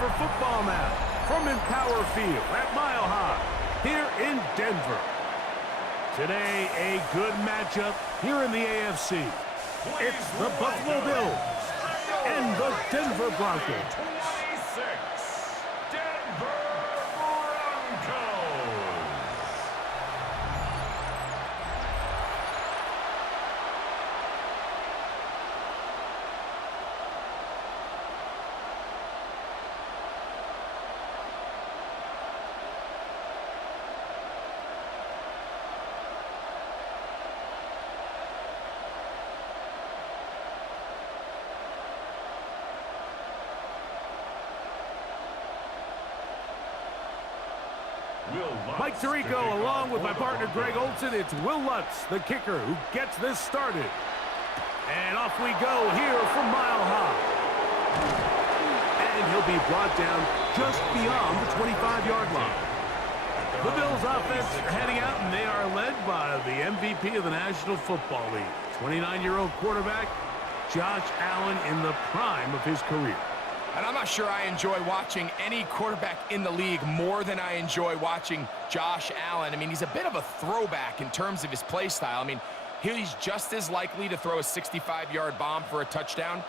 for football now from Empower Field at Mile High here in Denver. Today, a good matchup here in the AFC. It's the Buffalo Bills and the Denver Broncos. Mike Tirico along with my partner Greg Olson. It's Will Lutz, the kicker, who gets this started. And off we go here from Mile High. And he'll be brought down just beyond the 25-yard line. The Bills offense are heading out, and they are led by the MVP of the National Football League, 29-year-old quarterback Josh Allen in the prime of his career. And I'm not sure I enjoy watching any quarterback in the league more than I enjoy watching Josh Allen. I mean, he's a bit of a throwback in terms of his play style. I mean, he's just as likely to throw a 65-yard bomb for a touchdown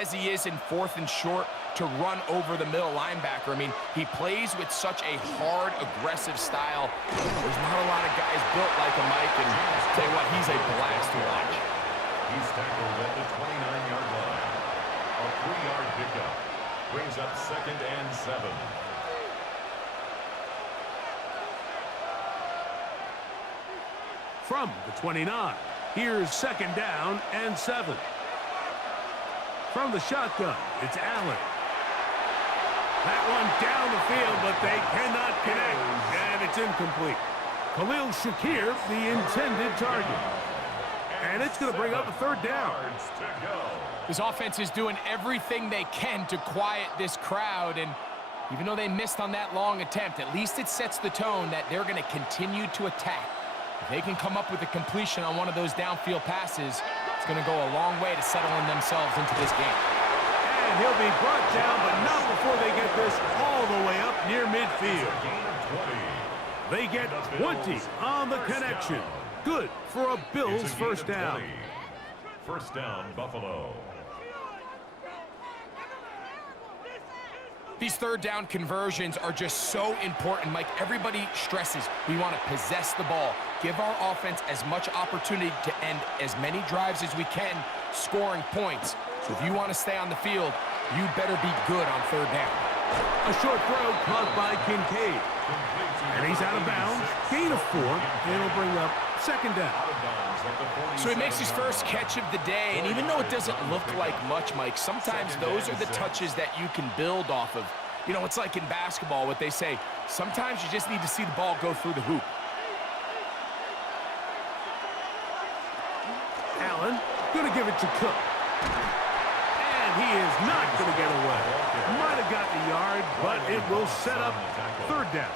as he is in 4th and short to run over the middle linebacker. I mean, he plays with such a hard, aggressive style. There's not a lot of guys built like him, Mike, and I'll tell you what, he's a blast to watch. He's tackled at the 29-yard line. A 3-yard pickup. Brings up 2nd and 7. From the 29, here's 2nd down and 7. From the shotgun, it's Allen. That one down the field, but they cannot connect, and it's incomplete. Khalil Shakir, the intended target. And it's going to bring up a 3rd down. This offense is doing everything they can to quiet this crowd, and even though they missed on that long attempt, at least it sets the tone that they're going to continue to attack. If they can come up with a completion on one of those downfield passes, it's going to go a long way to settling themselves into this game. And he'll be brought down, but not before they get this all the way up near midfield. They get 20 on the connection. Good for a Bills 1st down. 1st down, Buffalo. These 3rd down conversions are just so important, Mike. Everybody stresses we want to possess the ball, give our offense as much opportunity to end as many drives as we can, scoring points. So if you want to stay on the field, you better be good on 3rd down. A short throw caught by Kincaid. And he's out of bounds. Gain of 4, and it'll bring up 2nd down. So he makes his first catch of the day, and even though it doesn't look like much, Mike, sometimes those are the touches that you can build off of. You know, it's like in basketball, what they say, sometimes you just need to see the ball go through the hoop. Allen going to give it to Cook. And he is not going to get away. Might have gotten a yard, but it will set up 3rd down.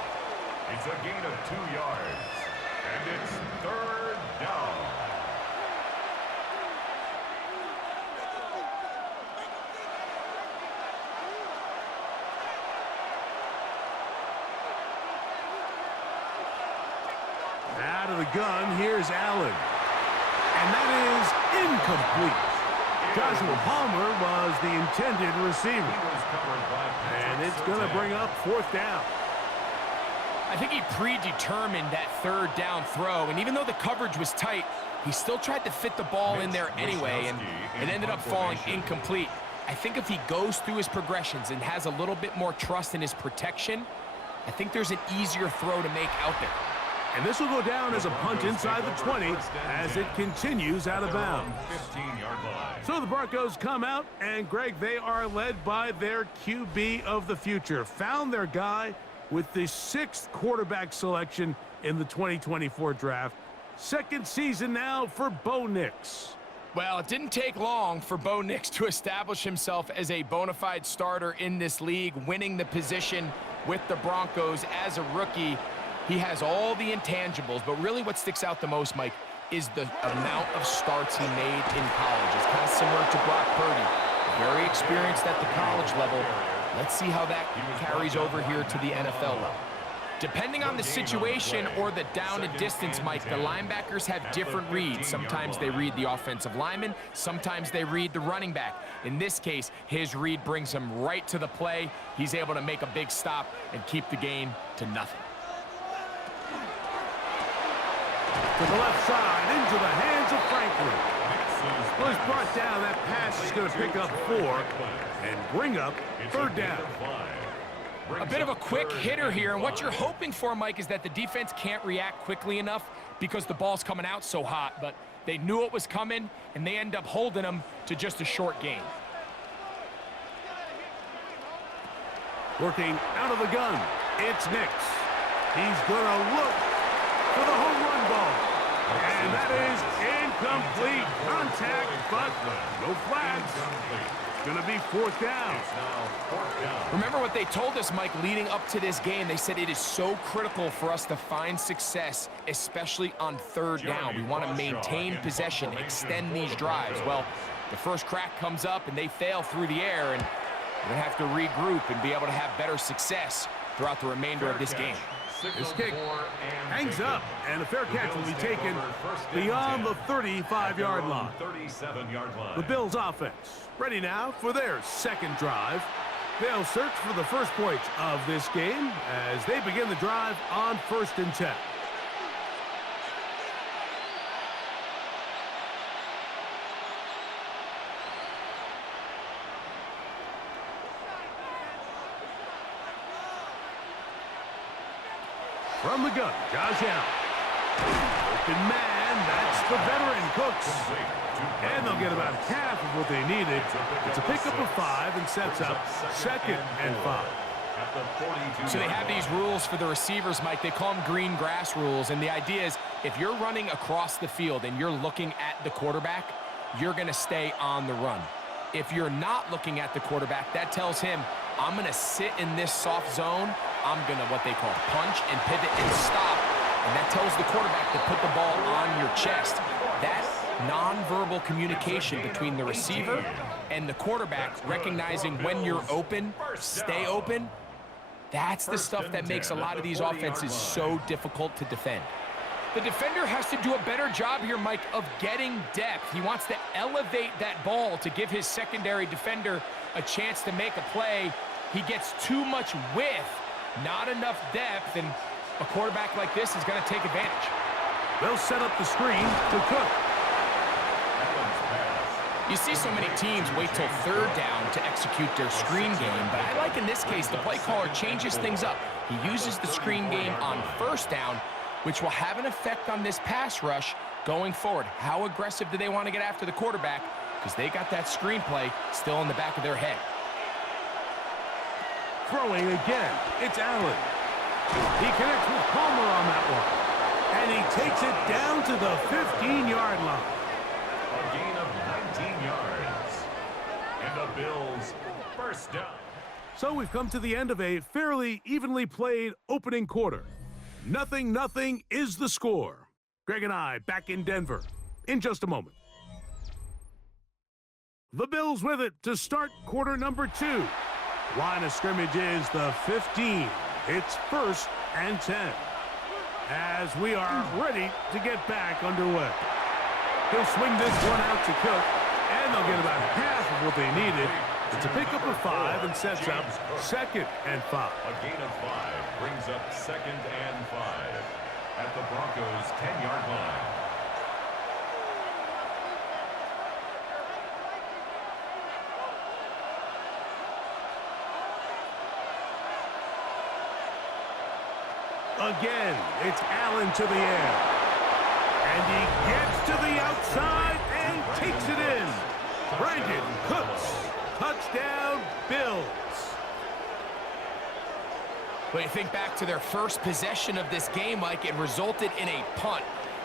It's a gain of 2 yards, and it's 3rd down. Out of the gun, here's Allen. And that is incomplete. Joshua Palmer was the intended receiver. And it's going to bring up 4th down. I think he predetermined that 3rd down throw, and even though the coverage was tight, he still tried to fit the ball in there anyway, and it ended up falling incomplete. I think if he goes through his progressions and has a little bit more trust in his protection, I think there's an easier throw to make out there. And this will go down as a punt inside the 20 as it continues out of bounds. So the Broncos come out, and Greg, they are led by their QB of the future. Found their guy with the 6th quarterback selection in the 2024 draft. 2nd season now for Bo Nix. Well, it didn't take long for Bo Nix to establish himself as a bona fide starter in this league, winning the position with the Broncos as a rookie. He has all the intangibles, but really what sticks out the most, Mike, is the amount of starts he made in college. It's kind of similar to Brock Purdy. Very experienced at the college level. Let's see how that carries over here to the NFL level. Depending on the situation or the down and distance, Mike, the linebackers have different reads. Sometimes they read the offensive lineman, sometimes they read the running back. In this case, his read brings him right to the play. He's able to make a big stop and keep the game to nothing. To the left side, into the hands of Franklin. Well, he's brought down. That pass is going to pick up 4 and bring up 3rd down. A bit of a quick hitter here, and what you're hoping for, Mike, is that the defense can't react quickly enough because the ball's coming out so hot, but they knew it was coming, and they end up holding them to just a short gain. Working out of the gun, it's Nix. He's going to look for the home run ball. And that is incomplete contact, but no flags. It's going to be 4th down. Remember what they told us, Mike, leading up to this game. They said it is so critical for us to find success, especially on 3rd down. We want to maintain possession, extend these drives. Well, the first crack comes up, and they fail through the air, and we're going to have to regroup and be able to have better success throughout the remainder of this game. This kick hangs up, and a fair catch will be taken beyond the 35-yard line. The Bills offense ready now for their 2nd drive. They'll search for the first points of this game as they begin the drive on 1st and 10. From the gun, Josh Allen. Open man, that's the veteran Cooks. And they'll get about half of what they needed. It's a pickup of 5 and sets up 2nd and 5. So they have these rules for the receivers, Mike. They call them green grass rules. And the idea is if you're running across the field and you're looking at the quarterback, you're going to stay on the run. If you're not looking at the quarterback, that tells him, I'm going to sit in this soft zone. I'm going to, what they call, punch and pivot and stop. And that tells the quarterback to put the ball on your chest. That nonverbal communication between the receiver and the quarterback, recognizing when you're open, stay open, that's the stuff that makes a lot of these offenses so difficult to defend. The defender has to do a better job here, Mike, of getting depth. He wants to elevate that ball to give his secondary defender a chance to make a play. He gets too much width, not enough depth, and a quarterback like this is going to take advantage. They'll set up the screen to Cook. You see so many teams wait till 3rd down to execute their screen game, but I like in this case the play caller changes things up. He uses the screen game on 1st down, which will have an effect on this pass rush going forward. How aggressive do they want to get after the quarterback? Because they got that screen play still in the back of their head. Throwing again, it's Allen. He connects with Palmer on that one. And he takes it down to the 15-yard line. A gain of 19 yards. And the Bills first down. So we've come to the end of a fairly evenly played opening quarter. 0-0 is the score. Greg and I back in Denver in just a moment. The Bills with it to start quarter number 2. Line of scrimmage is the 15. It's 1st and 10. As we are ready to get back underway. He'll swing this one out to Cook, and they'll get about half of what they needed. It's a pickup of 5 and sets up 2nd and 5. A gain of 5 brings up 2nd and 5 at the Broncos' 10-yard line. Again, it's Allen to the air. And he gets to the outside and takes it in. Brandon Cooks. Touchdown, Bills. When you think back to their first possession of this game, Mike, it resulted in a punt.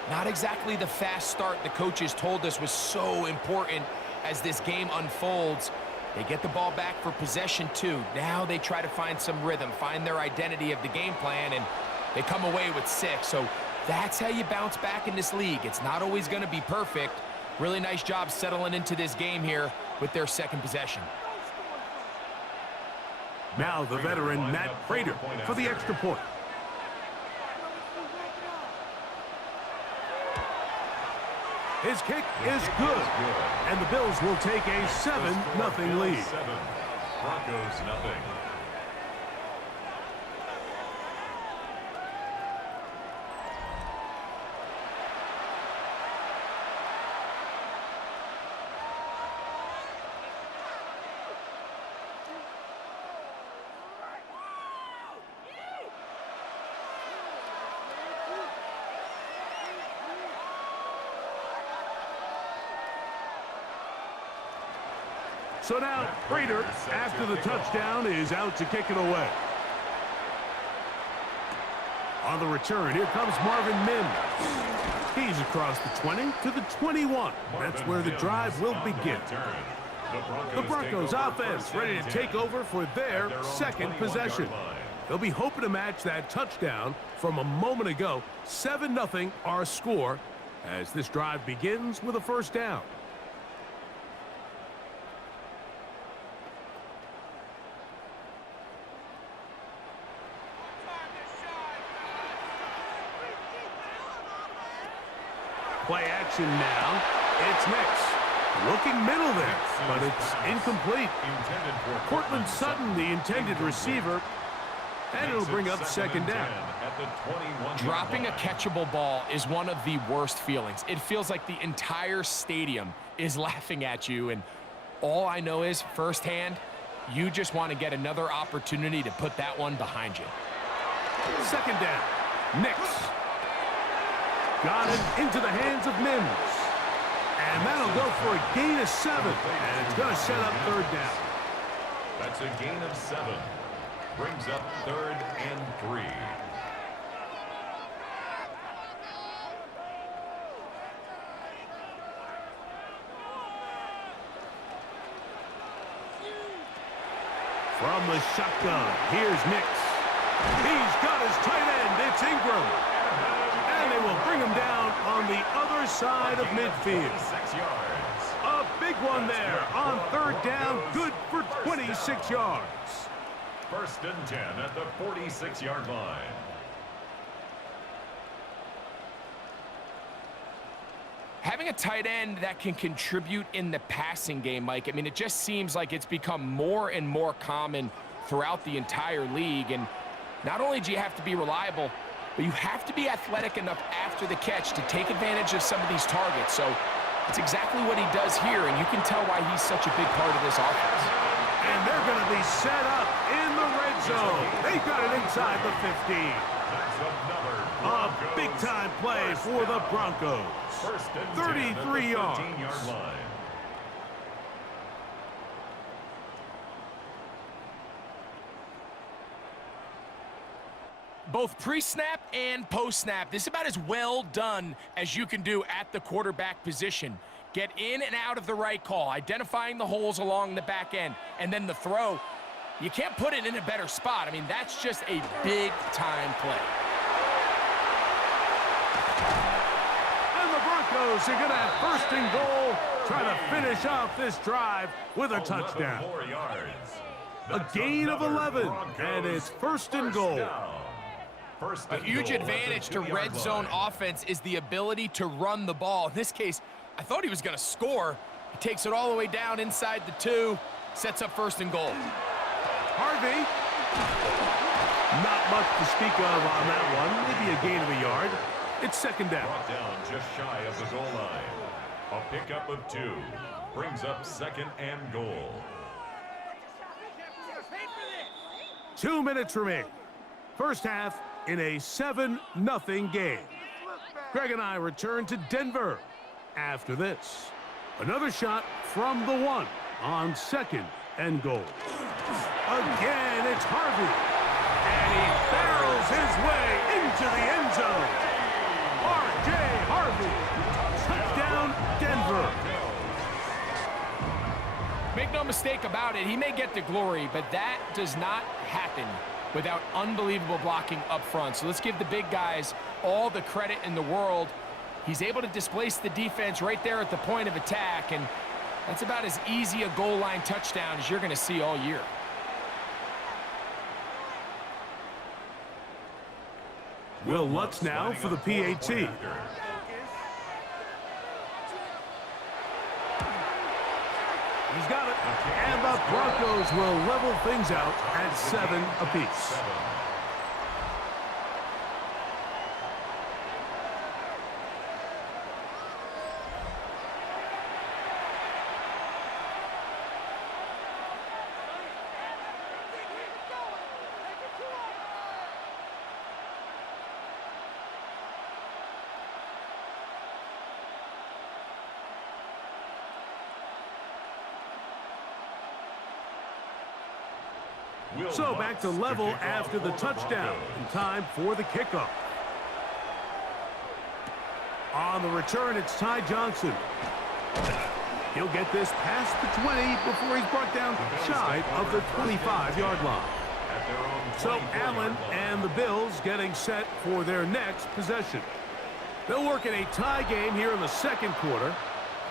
Not exactly the fast start the coaches told us was so important as this game unfolds. They get the ball back for possession 2. Now they try to find some rhythm, find their identity of the game plan, and they come away with 6. So that's how you bounce back in this league. It's not always going to be perfect. Really nice job settling into this game here with their 2nd possession. Now the veteran Matt Prater for the extra point. His kick is good, and the Bills will take a 7-0 lead. Broncos nothing. So now Prater, after the touchdown, is out to kick it away. On the return, here comes Marvin Mims. He's across the 20 to the 21. That's where the drive will begin. The Broncos offense ready to take over for their second possession. They'll be hoping to match that touchdown from a moment ago. 7-0 our score as this drive begins with a first down. Play action now. It's Nix. Looking middle there, but it's incomplete. Cortland Sutton, the intended receiver, and it'll bring up second down. Dropping a catchable ball is one of the worst feelings. It feels like the entire stadium is laughing at you, and all I know is firsthand, you just want to get another opportunity to put that one behind you. Second down. Nix. Got it into the hands of Mims. And that'll go for a gain of 7. And it's going to set up third down. That's a gain of 7. Brings up 3rd and 3. From the shotgun, here's Nix. He's got his tight end. It's Ingram. And they will bring him down on the other side of midfield. 6 yards. A big one there on third down. Good for 26 yards. 1st and 10 at the 46-yard line. Having a tight end that can contribute in the passing game, Mike, I mean, it just seems like it's become more and more common throughout the entire league. And not only do you have to be reliable, but you have to be athletic enough after the catch to take advantage of some of these targets. So it's exactly what he does here, and you can tell why he's such a big part of this offense. And they're going to be set up in the red zone. They've got it inside the 15. A big-time play for the Broncos. 33 yards. Both pre-snap and post-snap, this is about as well done as you can do at the quarterback position. Get in and out of the right call, identifying the holes along the back end, and then the throw. You can't put it in a better spot. I mean, that's just a big-time play. And the Broncos are going to have 1st and goal, trying to finish off this drive with a touchdown. A gain of 11, and it's 1st and goal. A huge advantage to red zone offense is the ability to run the ball. In this case, I thought he was going to score. He takes it all the way down inside the 2, sets up 1st and goal. Harvey. Not much to speak of on that one. Maybe a gain of a yard. It's 2nd down. Brought down just shy of the goal line. A pickup of 2 brings up 2nd and goal. 2 minutes remain. First half in a 7-0 game. Greg and I return to Denver after this. Another shot from the 1 on 2nd and goal. Again, it's Harvey. And he barrels his way into the end zone. R.J. Harvey. Touchdown, Denver. Make no mistake about it, he may get the glory, but that does not happen without unbelievable blocking up front. So let's give the big guys all the credit in the world. He's able to displace the defense right there at the point of attack, and that's about as easy a goal line touchdown as you're going to see all year. Will Lutz now for the PAT. He's got it. And the Broncos will level things out at 7 apiece. So back to level after the touchdown. And time for the kickoff. On the return, it's Ty Johnson. He'll get this past the 20 before he's brought down shy of the 25-yard line. So Allen and the Bills getting set for their next possession. They'll work in a tie game here in the second quarter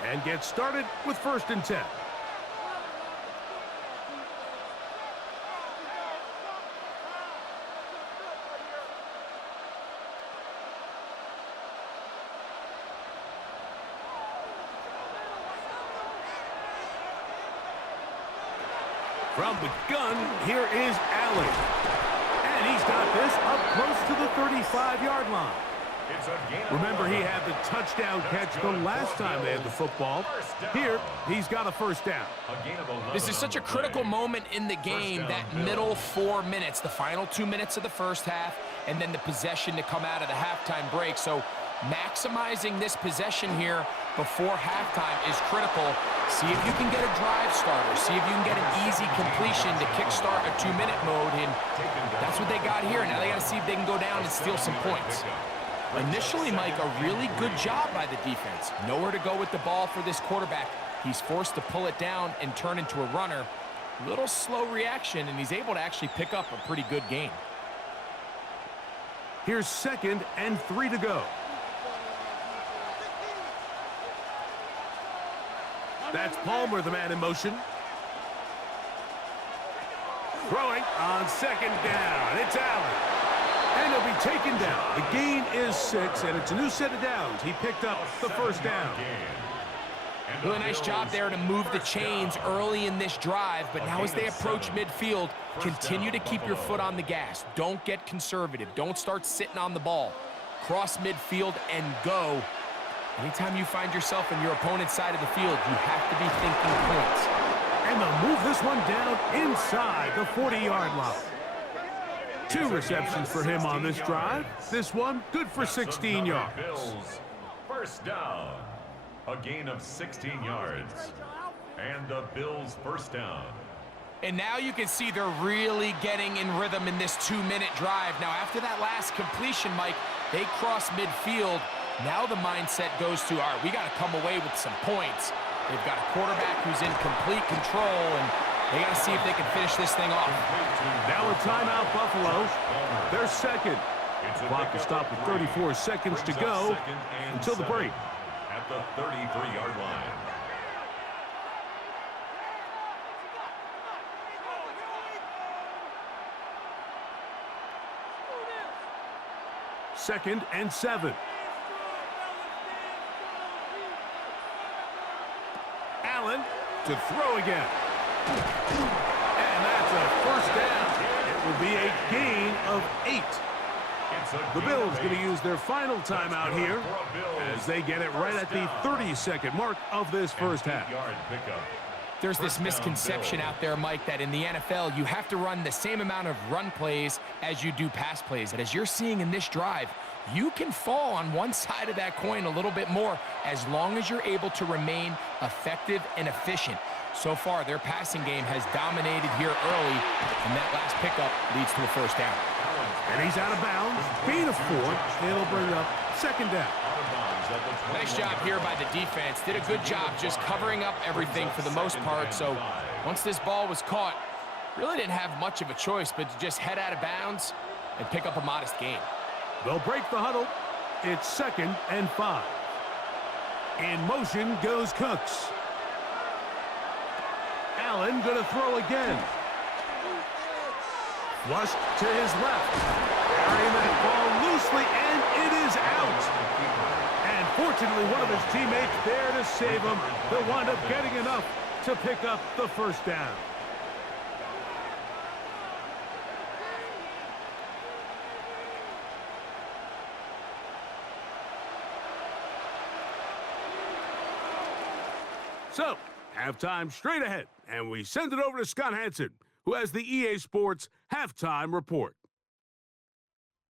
and get started with 1st and 10. From the gun, here is Allen. And he's got this up close to the 35-yard line. Remember, he had the touchdown catch the last time they had the football. Here, he's got a 1st down. This is such a critical moment in the game, that middle 4 minutes, the final 2 minutes of the first half, and then the possession to come out of the halftime break. So maximizing this possession here before halftime is critical. See if you can get a drive starter. See if you can get an easy completion to kickstart a 2-minute mode, and that's what they got here. Now they got to see if they can go down and steal some points. Initially, Mike, a really good job by the defense. Nowhere to go with the ball for this quarterback. He's forced to pull it down and turn into a runner. Little slow reaction, and he's able to actually pick up a pretty good gain. Here's 2nd and 3 to go. That's Palmer, the man in motion. Throwing on 2nd down. It's Allen. And he'll be taken down. The gain is 6, and it's a new set of downs. He picked up the 1st down. Really nice job there to move the chains early in this drive, but now as they approach midfield, continue to keep your foot on the gas. Don't get conservative. Don't start sitting on the ball. Cross midfield and go. Anytime you find yourself in your opponent's side of the field, you have to be thinking points. And they'll move this one down inside the 40-yard line. 2 receptions for him on this drive. This one good for 16 yards. 1st down. A gain of 16 yards. And the Bills' 1st down. And now you can see they're really getting in rhythm in this 2-minute drive. Now after that last completion, Mike, they cross midfield. Now the mindset goes to, all right, we got to come away with some points. They've got a quarterback who's in complete control, and they got to see if they can finish this thing off. Now a timeout, Buffalo. They're 2nd. Clock is stopped with 34 seconds to go until the break. At the 33-yard line. Second and 7. Allen to throw again. And that's a 1st down. It will be a gain of 8. The Bills going to use their final timeout here as they get it right at the 30-second mark of this first half. There's this misconception out there, Mike, that in the NFL you have to run the same amount of run plays as you do pass plays. And as you're seeing in this drive, you can fall on one side of that coin a little bit more as long as you're able to remain effective and efficient. So far, their passing game has dominated here early, and that last pickup leads to a 1st down. And he's out of bounds. Gain of 4. It'll bring up 2nd down. Nice job here by the defense. Did a good job just covering up everything for the most part. So once this ball was caught, really didn't have much of a choice but to just head out of bounds and pick up a modest gain. They'll break the huddle. It's 2nd and 5. In motion goes Cooks. Allen going to throw again. Flushed to his left. Carrying that ball loosely, and it is out. And fortunately, one of his teammates there to save him. They'll wind up getting enough to pick up the first down. So, halftime straight ahead, and we send it over to Scott Hansen, who has the EA Sports Halftime Report.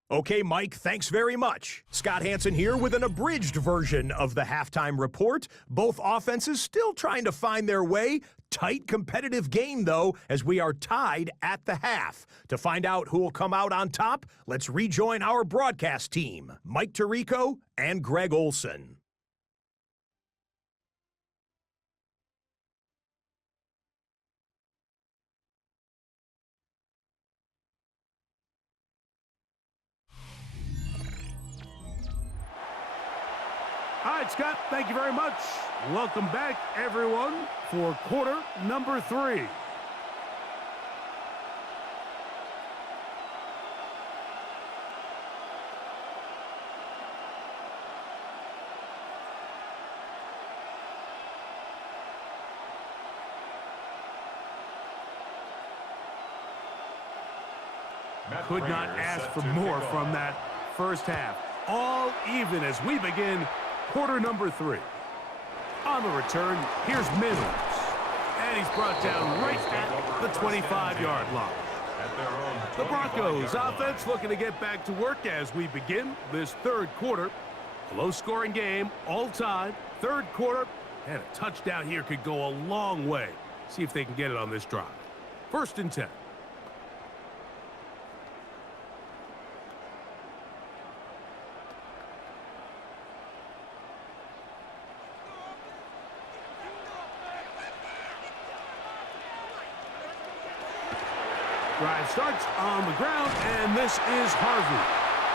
Okay, Mike, thanks very much. Scott Hansen here with an abridged version of the halftime report. Both offenses still trying to find their way. Tight, competitive game, though, as we are tied at the half. To find out who will come out on top, let's rejoin our broadcast team, Mike Tirico and Greg Olson. All right, Scott, thank you very much. Welcome back, everyone, for quarter number 3. Could not ask for more from that first half. All even as we begin quarter number 3. On the return, here's Mims. And he's brought down right at the 25-yard line. The Broncos offense looking to get back to work as we begin this third quarter. A low-scoring game, all tied. Third quarter, and a touchdown here could go a long way. See if they can get it on this drive. 1st and 10. Drive starts on the ground, and this is Harvey.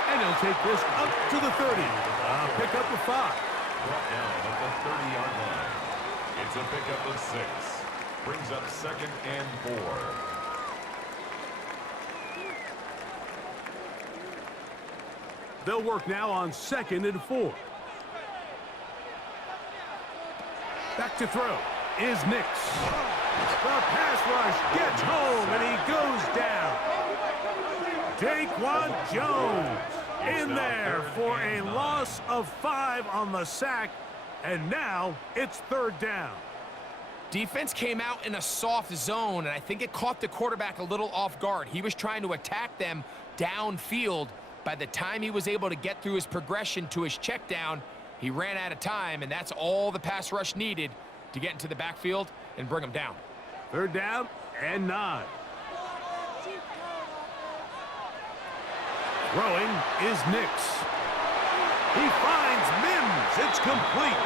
And he'll take this up to the 30. Pick up the 5. Brought down at the 30-yard line. It's a pickup of 6. Brings up 2nd and 4. They'll work now on 2nd and 4. Back to throw is Nix. The pass rush gets home, and he goes down. Daquan Jones in there for a loss of 5 on the sack, and now it's 3rd down. Defense came out in a soft zone, and I think it caught the quarterback a little off guard. He was trying to attack them downfield. By the time he was able to get through his progression to his check down, he ran out of time, and that's all the pass rush needed to get into the backfield and bring him down. 3rd down and 9. Throwing is Nix. He finds Mims. It's complete.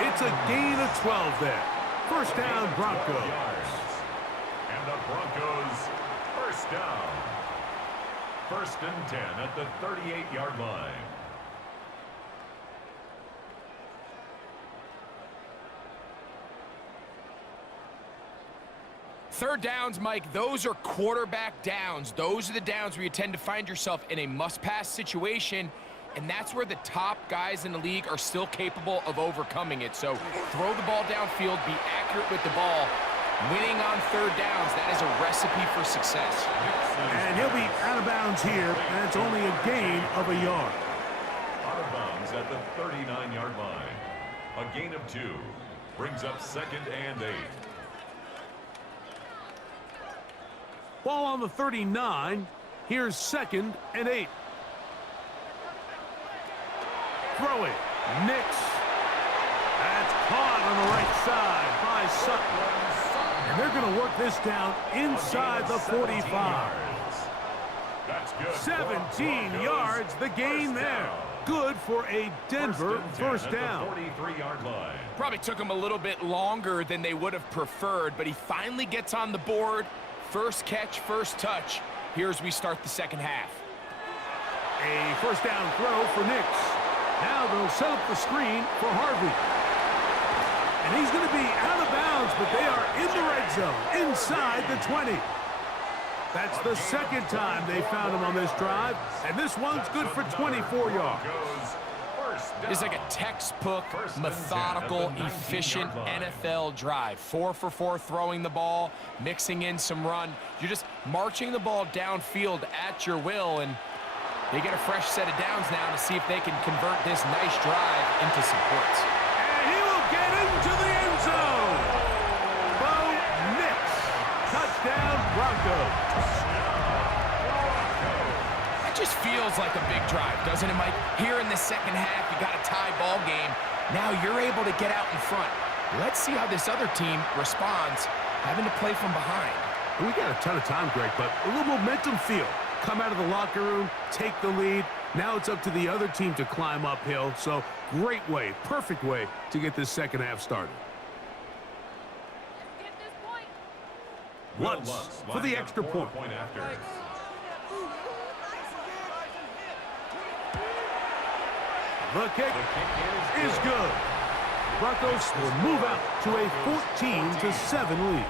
It's a gain of 12 there. 1st down, Broncos. And the Broncos, 1st down. 1st and 10 at the 38-yard line. Third downs, Mike, those are quarterback downs. Those are the downs where you tend to find yourself in a must-pass situation, and that's where the top guys in the league are still capable of overcoming it. So throw the ball downfield, be accurate with the ball. Winning on 3rd downs, that is a recipe for success. And he'll be out of bounds here, and it's only a gain of a yard. Out of bounds at the 39-yard line. A gain of 2. Brings up 2nd and 8. Ball on the 39. Here's 2nd and 8. Throwing. Nix. That's caught on the right side by Sutton. And they're going to work this down inside the 45. That's good. 17 yards, the gain there. Good for a Denver 1st down. 43-yard line. Probably took him a little bit longer than they would have preferred, but he finally gets on the board. First catch, first touch. Here as we start the 2nd half. A 1st down throw for Nix. Now they'll set up the screen for Harvey. And he's going to be out of bounds, but they are in the red zone, inside the 20. That's the second time they found him on this drive, and this one's good for 24 yards. It's like a textbook, methodical, efficient NFL drive. 4 for 4 throwing the ball, mixing in some run. You're just marching the ball downfield at your will, and they get a fresh set of downs now to see if they can convert this nice drive into some points. And he will get into the end zone. Bo Nix. Touchdown, Broncos. Just feels like a big drive, doesn't it, Mike? Here in the second half, you got a tie ball game. Now you're able to get out in front. Let's see how this other team responds, having to play from behind. We got a ton of time, Greg, but a little momentum feel. Come out of the locker room, take the lead. Now it's up to the other team to climb uphill. So great way, perfect way to get this second half started. Lutz for the extra point. The kick is good. Broncos will move out to a 14-7 lead.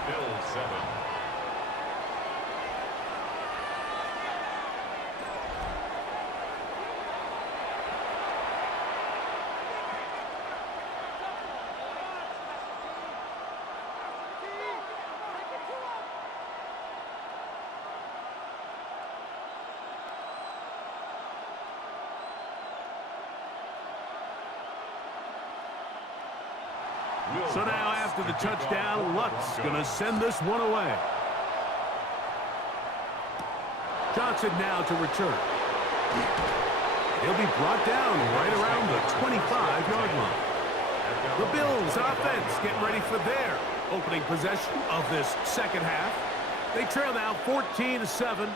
So now after the touchdown, Lutz going to send this one away. Johnson now to return. He'll be brought down right around the 25-yard line. The Bills offense getting ready for their opening possession of this second half. They trail now 14-7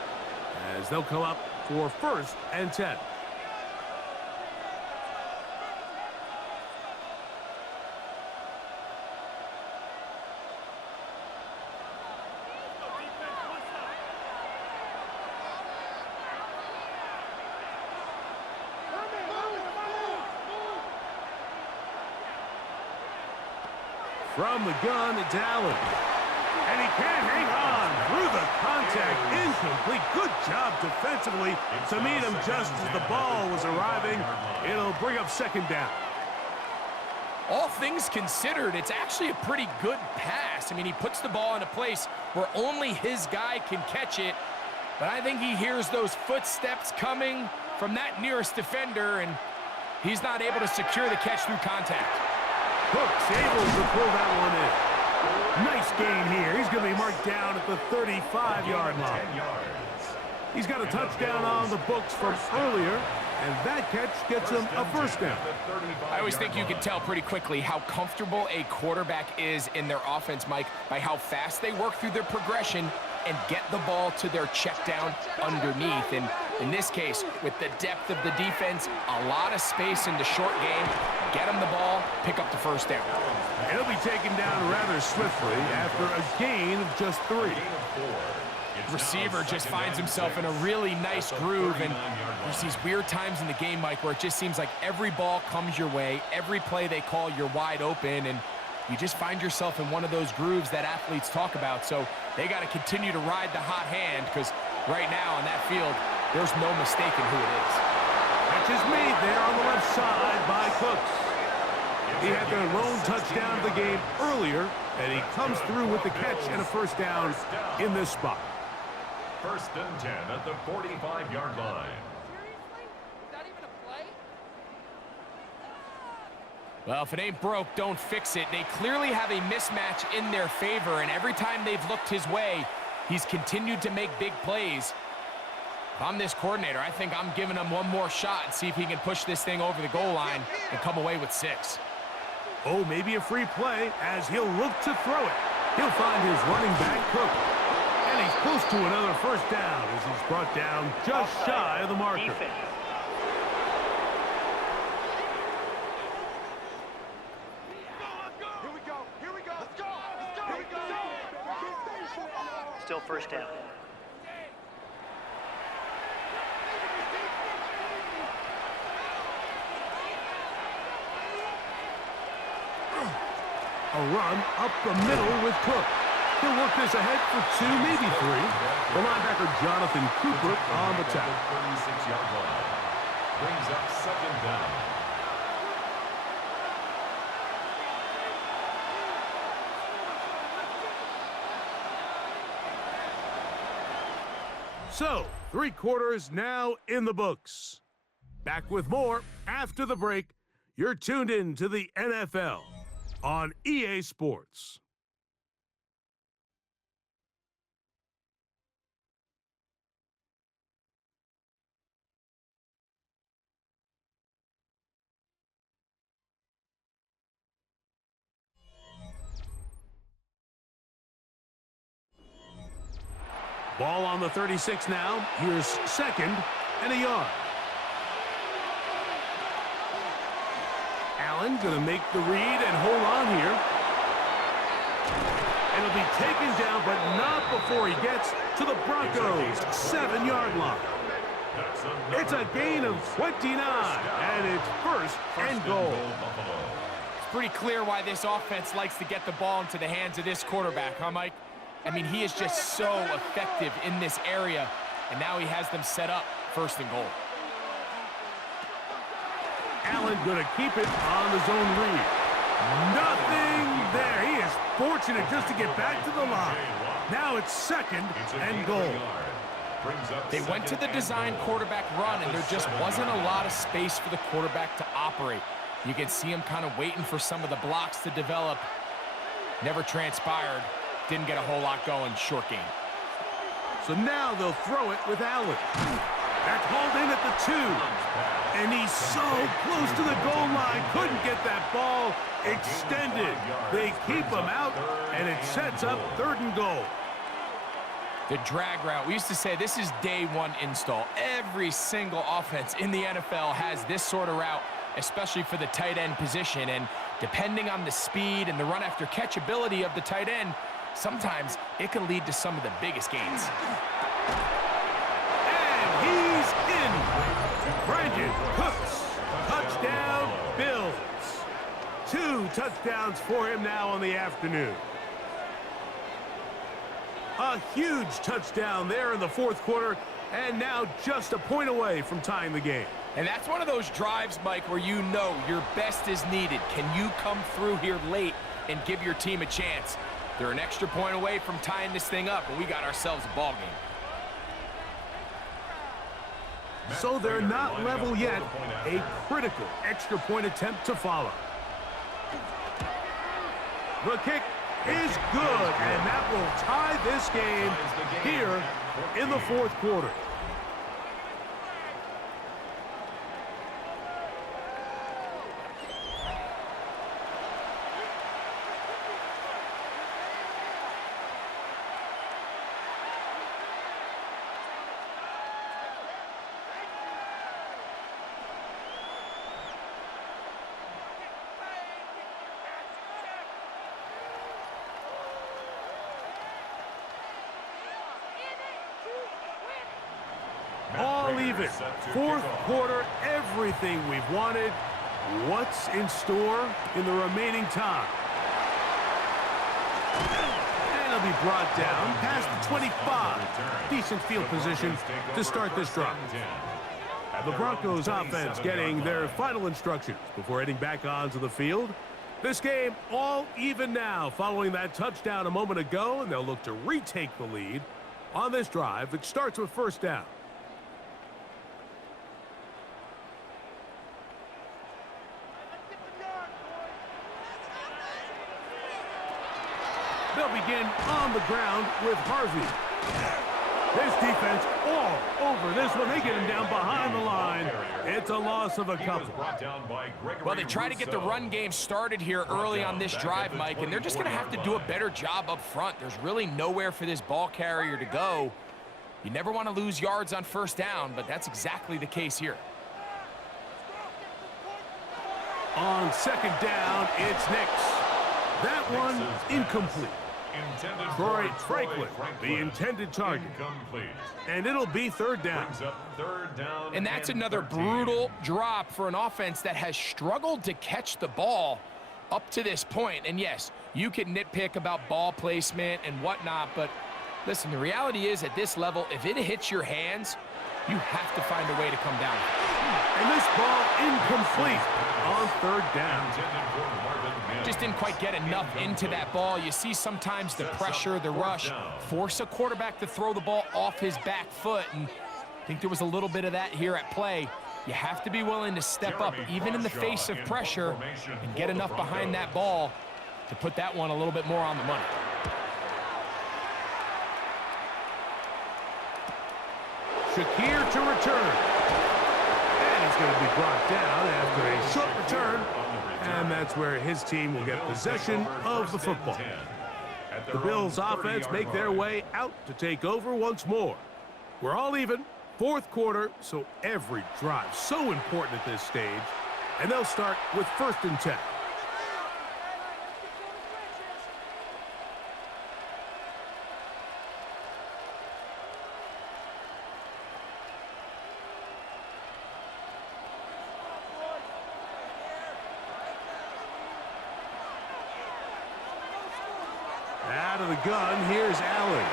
as they'll come up for 1st and 10. From the gun, it's Allen. And he can't hang on through the contact. Incomplete. Good job defensively to meet him just as the ball was arriving. It'll bring up 2nd down. All things considered, it's actually a pretty good pass. I mean, he puts the ball in a place where only his guy can catch it. But I think he hears those footsteps coming from that nearest defender, and he's not able to secure the catch through contact. Cooks able to pull that one in. Nice gain here. He's going to be marked down at the 35-yard line. He's got a touchdown on the books from earlier, and that catch gets him a 1st down. I always think you can tell pretty quickly how comfortable a quarterback is in their offense, Mike, by how fast they work through their progression and get the ball to their check down underneath. And in this case, with the depth of the defense, a lot of space in the short game, get him the ball, pick up the 1st down. He'll be taken down rather swiftly after a gain of just 3. Receiver just finds himself in a really nice groove, and there's these weird times in the game, Mike, where it just seems like every ball comes your way, every play they call, you're wide open, and you just find yourself in one of those grooves that athletes talk about. So they got to continue to ride the hot hand, because right now on that field, there's no mistaking who it is. Catch is made there on the left side by Cooks. He had their lone touchdown of the game earlier, and he comes through with the catch and a 1st down in this spot. 1st and 10 at the 45-yard line. Seriously? Is that even a play? Well, if it ain't broke, don't fix it. They clearly have a mismatch in their favor, and every time they've looked his way, he's continued to make big plays. If I'm this coordinator, I think I'm giving him one more shot and see if he can push this thing over the goal line and come away with 6. Oh, maybe a free play as he'll look to throw it. He'll find his running back, Cook. And he's close to another 1st down as he's brought down just shy of the marker. Defense. Still 1st down. A run up the middle with Cook. He'll work this ahead for 2, maybe 3. The linebacker Jonathan Cooper on the tackle. 36-yard line. Brings up second down. So, 3 quarters now in the books. Back with more after the break. You're tuned in to the NFL on EA Sports. Ball on the 36 now. Here's 2nd and a yard. Allen going to make the read and hold on here. And it'll be taken down, but not before he gets to the Broncos' 7-yard line. It's a gain of 29, and it's 1st and goal. It's pretty clear why this offense likes to get the ball into the hands of this quarterback, huh, Mike? I mean, he is just so effective in this area, and now he has them set up 1st and goal. Allen going to keep it on the zone read. Nothing there. He is fortunate just to get back to the line. Now it's 2nd and goal. They went to the design quarterback run, and there just wasn't a lot of space for the quarterback to operate. You can see him kind of waiting for some of the blocks to develop. Never transpired. Didn't get a whole lot going. Short game. So now they'll throw it with Allen. That's hauled in at the 2. And he's so close to the goal line. Couldn't get that ball extended. They keep him out, and it sets up 3rd and goal. The drag route. We used to say this is day 1 install. Every single offense in the NFL has this sort of route, especially for the tight end position. And depending on the speed and the run after catch ability of the tight end, sometimes it can lead to some of the biggest gains. And he's in. Brandon Cooks. Touchdown, Bills. 2 touchdowns for him now on the afternoon. A huge touchdown there in the 4th quarter, and now just a point away from tying the game. And that's one of those drives, Mike, where you know your best is needed. Can you come through here late and give your team a chance? They're an extra point away from tying this thing up, and we got ourselves a ball game. So they're not level yet. A critical extra point attempt to follow. The kick is good, and that will tie this game here in the 4th quarter. All even. 4th quarter, everything we've wanted. What's in store in the remaining time? And it'll be brought down past the 25. Decent field position to start this drive. The Broncos offense getting their final instructions before heading back onto the field. This game all even now following that touchdown a moment ago, and they'll look to retake the lead on this drive that starts with 1st down. They'll begin on the ground with Harvey. This defense all over this one. They get him down behind the line. It's a loss of a couple. Well, they try to get the run game started here early on this drive, Mike, and they're just going to have to do a better job up front. There's really nowhere for this ball carrier to go. You never want to lose yards on 1st down, but that's exactly the case here. On 2nd down, it's Nix. That one incomplete. Troy Franklin, the intended target. And it'll be 3rd down. And that's another brutal drop for an offense that has struggled to catch the ball. up to this point. And yes, you can nitpick about ball placement and whatnot, but listen, the reality is at this level, if it hits your hands, you have to find a way to come down. And this ball incomplete on third down. Just didn't quite get enough into that ball. You see sometimes the pressure, the rush, force a quarterback to throw the ball off his back foot, and I think there was a little bit of that here at play. You have to be willing to step up, even in the face of pressure, and get enough behind that ball to put that one a little bit more on the money. Shakir to return. And he's going to be brought down after a short return. And that's where his team will get possession of the football. The Bills offense make their way out to take over once more. We're all even. Fourth quarter, so every drive so important at this stage. And they'll start with 1st and 10. Out of the gun, here's Allen.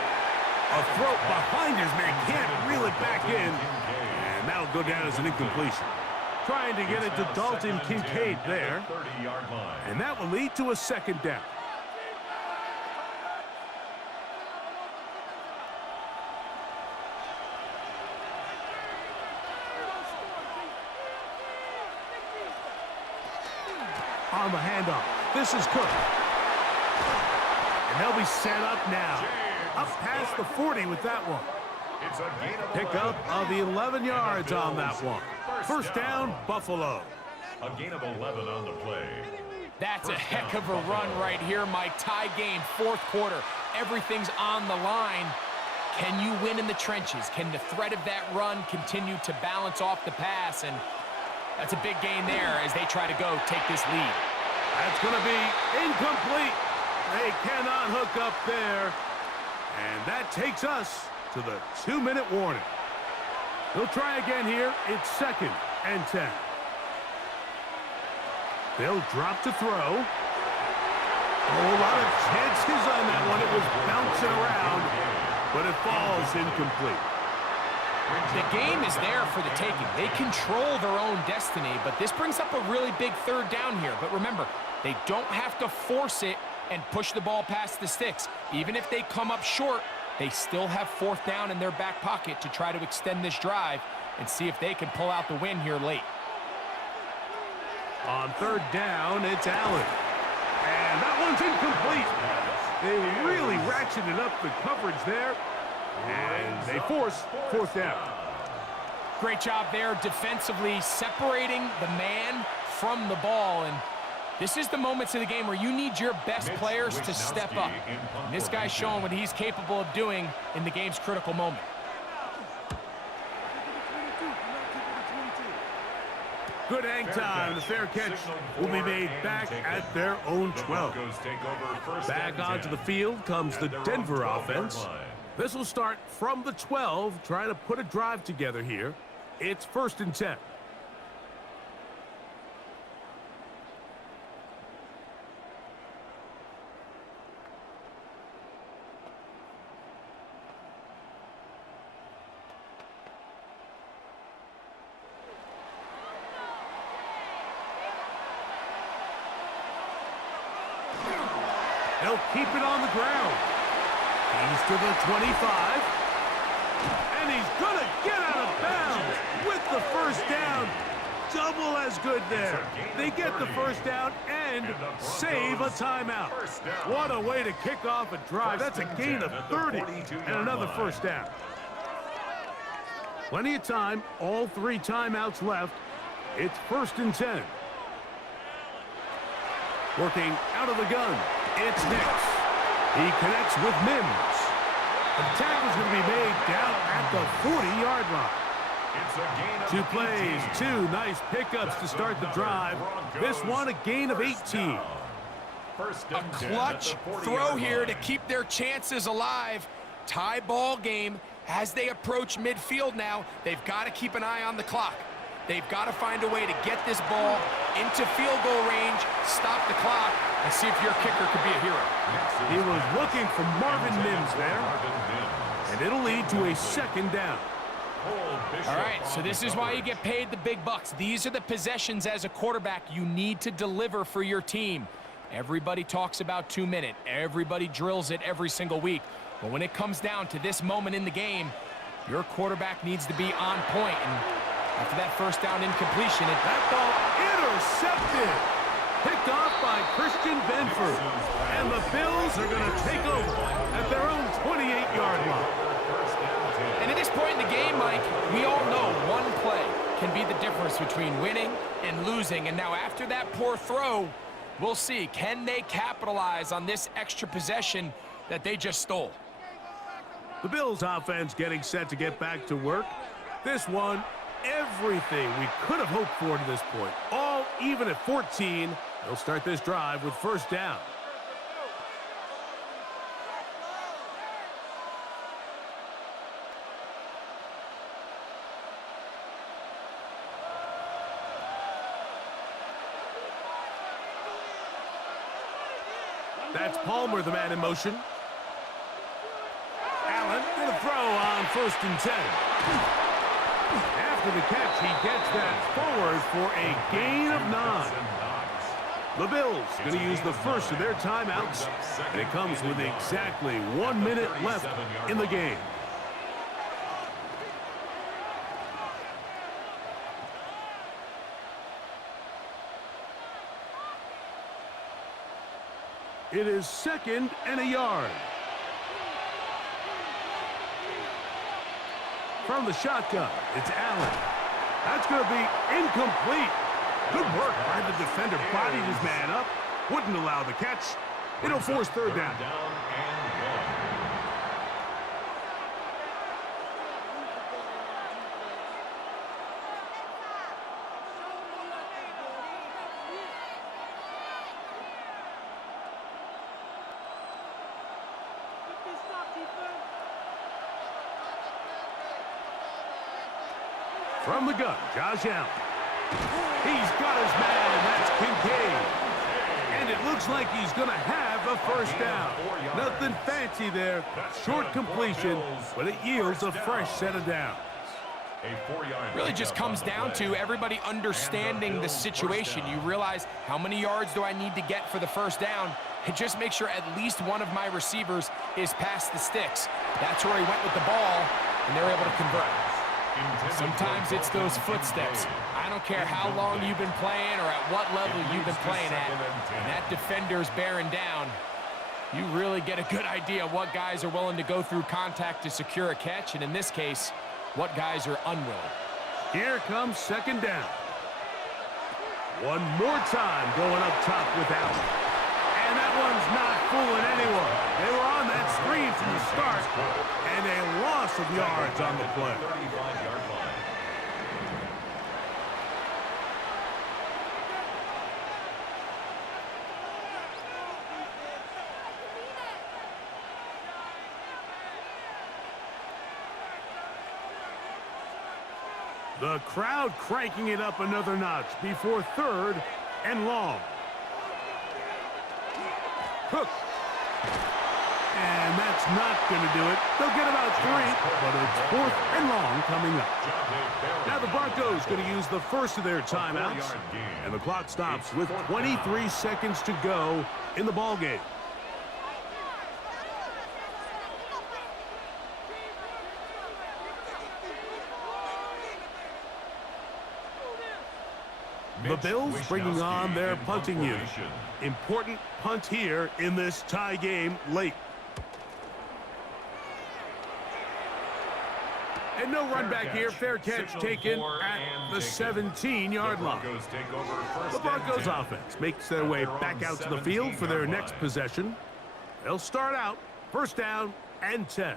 A throw behind his man, can't reel it back in. And that'll go down as an incompletion. Trying to get it to Dalton Kincaid there. And that will lead to a 2nd down. On the handoff, this is Cook. And they'll be set up now. Up past the 40 with that one. Pickup of 11 yards on that one. 1st down, Buffalo. A gain of 11 on the play. That's a heck of a run right here, Mike. Tie game, 4th quarter. Everything's on the line. Can you win in the trenches? Can the threat of that run continue to balance off the pass? And that's a big gain there as they try to go take this lead. That's going to be incomplete. They cannot hook up there. And that takes us to the 2-minute warning. They'll try again here. It's 2nd and 10. They'll drop to throw. A lot of chances on that one. It was bouncing around, but it falls incomplete. The game is there for the taking. They control their own destiny, but this brings up a really big 3rd down here. But remember, they don't have to force it and push the ball past the sticks. Even if they come up short, they still have 4th down in their back pocket to try to extend this drive and see if they can pull out the win here late. On 3rd down, it's Allen. And that one's incomplete. They really ratcheted up the coverage there. And they force 4th down. Great job there defensively, separating the man from the ball. And this is the moments of the game where you need your best players to step up. And this guy's showing what he's capable of doing in the game's critical moment. Good hang time. The fair catch will be made back at their own 12. Back onto the field comes the Denver offense. This will start from the 12, trying to put a drive together here. It's 1st and 10. They'll keep it on the ground. He's to the 25. And he's going to get out of bounds with the 1st down. Double as good there. They get the 1st down and save a timeout. What a way to kick off a drive. That's a gain of 30 and another 1st down. Plenty of time. All 3 timeouts left. It's 1st and 10. Working out of the gun. It's Nix. He connects with Mims. The tackle's going to be made down at the 40-yard line. 2 plays, 2 nice pickups to start the drive. This one a gain of 18. A clutch throw here to keep their chances alive. Tie ball game as they approach midfield now. They've got to keep an eye on the clock. They've got to find a way to get this ball into field goal range, stop the clock, and see if your kicker could be a hero. He was looking for Marvin Mims there, and it'll lead to a second down. All right, so this is why you get paid the big bucks. These are the possessions as a quarterback you need to deliver for your team. Everybody talks about 2 minute. Everybody drills it every single week. But when it comes down to this moment in the game, your quarterback needs to be on point. And after that first down incompletion, That ball intercepted. Picked off by Christian Benford. And the Bills are going to take over at their own 28-yard line. And at this point in the game, Mike, we all know one play can be the difference between winning and losing. And now after that poor throw, we'll see, can they capitalize on this extra possession that they just stole? The Bills offense getting set to get back to work. This one, everything we could have hoped for to this point. All even at 14. They'll start this drive with first down. That's Palmer, the man in motion. Allen with a throw on 1st and 10. After the catch, he gets that forward for a gain of 9. The Bills going to use the first of their timeouts, and it comes with exactly 1 minute left in the game. It is 2nd and a yard. From the shotgun, it's Allen. That's going to be incomplete. Good work by the defender. Bodied his man up. Wouldn't allow the catch. It'll force third down. From the gun, Josh Allen. He's got his man, that's Kincaid. And it looks like he's going to have a first down. Nothing fancy there. Short completion, but it yields a fresh set of downs. Really just comes down to everybody understanding the situation. You realize how many yards do I need to get for the first down, and just make sure at least one of my receivers is past the sticks. That's where he went with the ball, and they're able to convert. Sometimes it's those footsteps. I don't care how long you've been playing or at what level you've been playing at, and that defender's bearing down. You really get a good idea of what guys are willing to go through contact to secure a catch, and in this case, what guys are unwilling. Here comes second down. One more time going up top with Allen. And that one's not fooling anyone. They were on that screen from the start, and a loss of yards on the play. The crowd cranking it up another notch before 3rd and long. Cook. And that's not going to do it. They'll get about 3, but it's 4th and long coming up. Now the Broncos going to use the first of their timeouts, and the clock stops with 23 seconds to go in the ballgame. The Bills bringing on their punting unit. Important punt here in this tie game late. And no run back here. Fair catch taken at the 17-yard line. The Broncos offense makes their way back out to the field for their next possession. They'll start out first down and 10.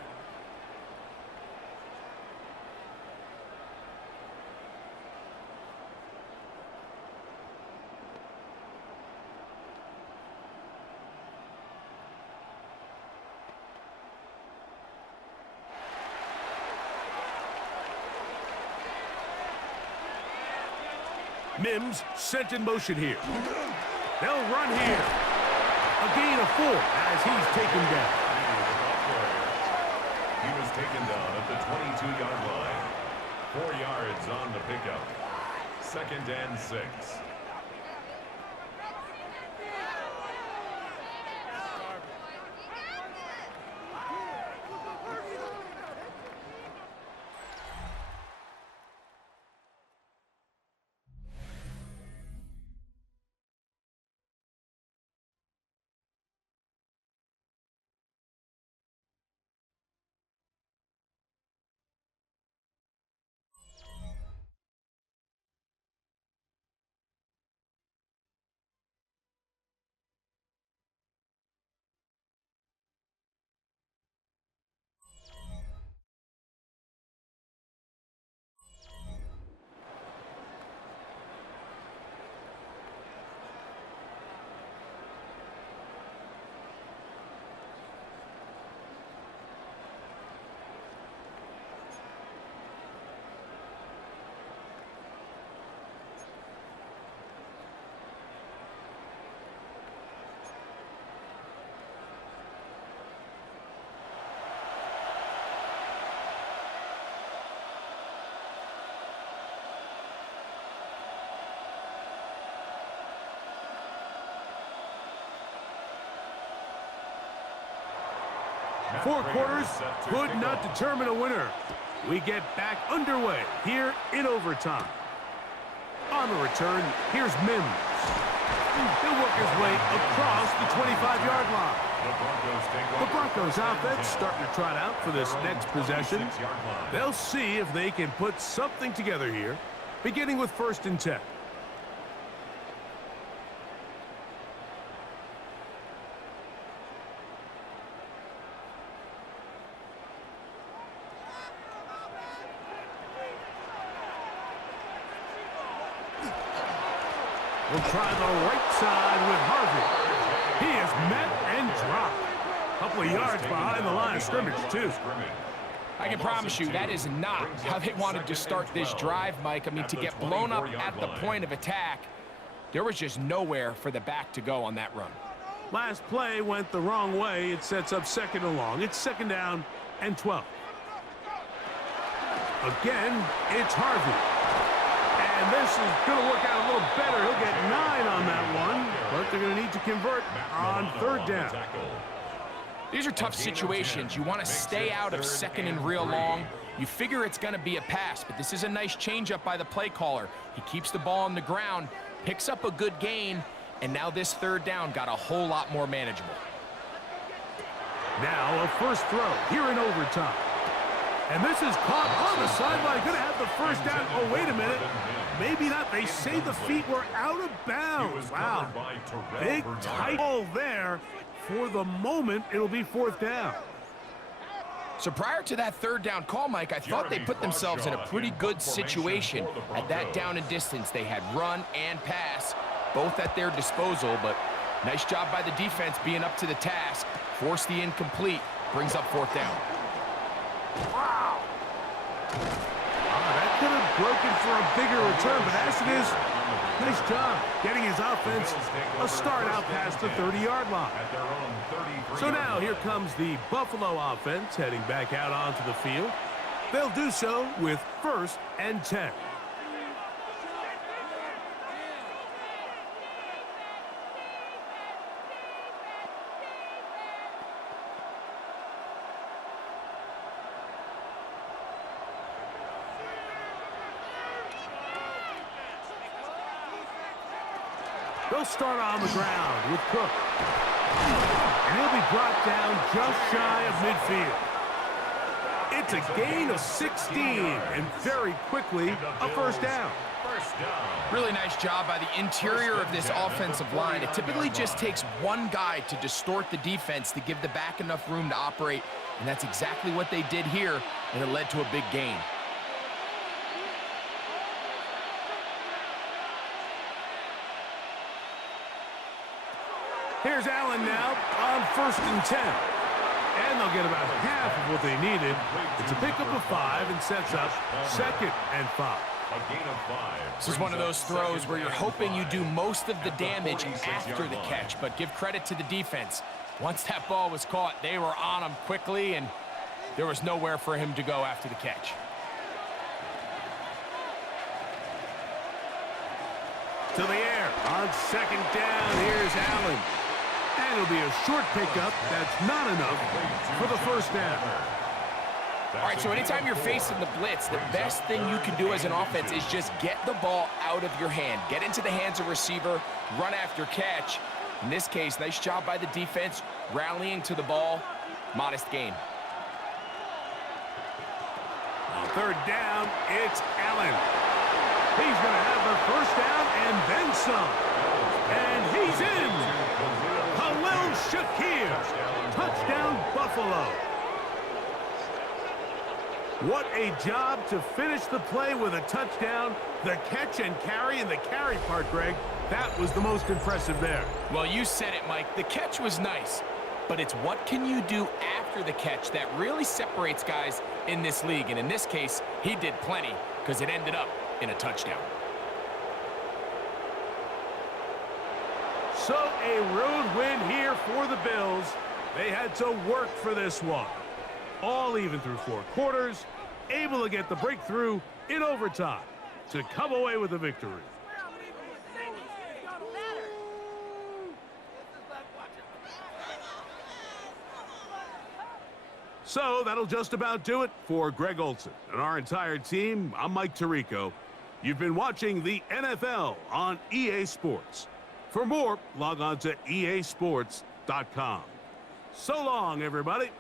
Mims sent in motion here. They'll run here. A gain of 4 as he's taken down. He was taken down at the 22-yard line. 4 yards on the pickup. 2nd and 6. Four quarters could not determine a winner. We get back underway here in overtime. On the return, here's Mims. He'll work his way across the 25-yard line. The Broncos offense starting to trot out for this next possession. They'll see if they can put something together here, beginning with 1st and 10. We'll try the right side with Harvey. He is met and dropped. A couple of yards behind the line of scrimmage, too. I can promise you that is not how they wanted to start this drive, Mike. I mean, to get blown up at the point of attack, there was just nowhere for the back to go on that run. Last play went the wrong way. It sets up 2nd and long. It's 2nd down and 12. Again, it's Harvey. And this is going to work out a little better. He'll get 9 on that one, but they're going to need to convert on 3rd down. These are tough situations. You want to stay out of 2nd and real long. You figure it's going to be a pass, but this is a nice changeup by the play caller. He keeps the ball on the ground, picks up a good gain, and now this 3rd down got a whole lot more manageable. Now a first throw here in overtime. And this is caught on the sideline. Going to have the 1st down. Oh, wait a minute. Maybe not. They say the feet were out of bounds. Wow. Big tight hole there. For the moment, it'll be 4th down. So prior to that 3rd down call, Mike, I thought they put themselves in a pretty good situation at that down and distance. They had run and pass, both at their disposal, but nice job by the defense being up to the task. Forced the incomplete, brings up 4th down. Wow. That could have broken for a bigger return, but as it is, nice job getting his offense a start out past the 30-yard line. So now here comes the Buffalo offense heading back out onto the field. They'll do so with 1st and 10. They'll start on the ground with Cook. And he'll be brought down just shy of midfield. It's a gain of 16, and very quickly, a 1st down. Really nice job by the interior of this offensive line. It typically just takes one guy to distort the defense to give the back enough room to operate, and that's exactly what they did here, and it led to a big gain. Here's Allen now on 1st and 10. And they'll get about half of what they needed. It's a pickup of 5 and sets up 2nd and 5. A gain of 5. This is one of those throws where you're hoping you do most of the damage after the catch, but give credit to the defense. Once that ball was caught, they were on him quickly, and there was nowhere for him to go after the catch. To the air on second down. Here's Allen. And it'll be a short pickup. That's not enough for the first down. All right, so anytime you're facing the blitz, the best thing you can do as an offense is just get the ball out of your hand. Get into the hands of receiver, run after catch. In this case, nice job by the defense, rallying to the ball. Modest gain. On third down, it's Allen. He's going to have the first down and then some. And he's in. Khalil Shakir. Touchdown, Buffalo. What a job to finish the play with a touchdown. The catch and carry, and the carry part, Greg, that was the most impressive there. Well, you said it, Mike. The catch was nice, but it's what can you do after the catch that really separates guys in this league. And in this case, he did plenty because it ended up in a touchdown. So a road win here for the Bills. They had to work for this one. All even through 4 quarters, able to get the breakthrough in overtime to come away with a victory. So that'll just about do it for Greg Olson and our entire team. I'm Mike Tirico. You've been watching the NFL on EA Sports. For more, log on to easports.com. So long, everybody.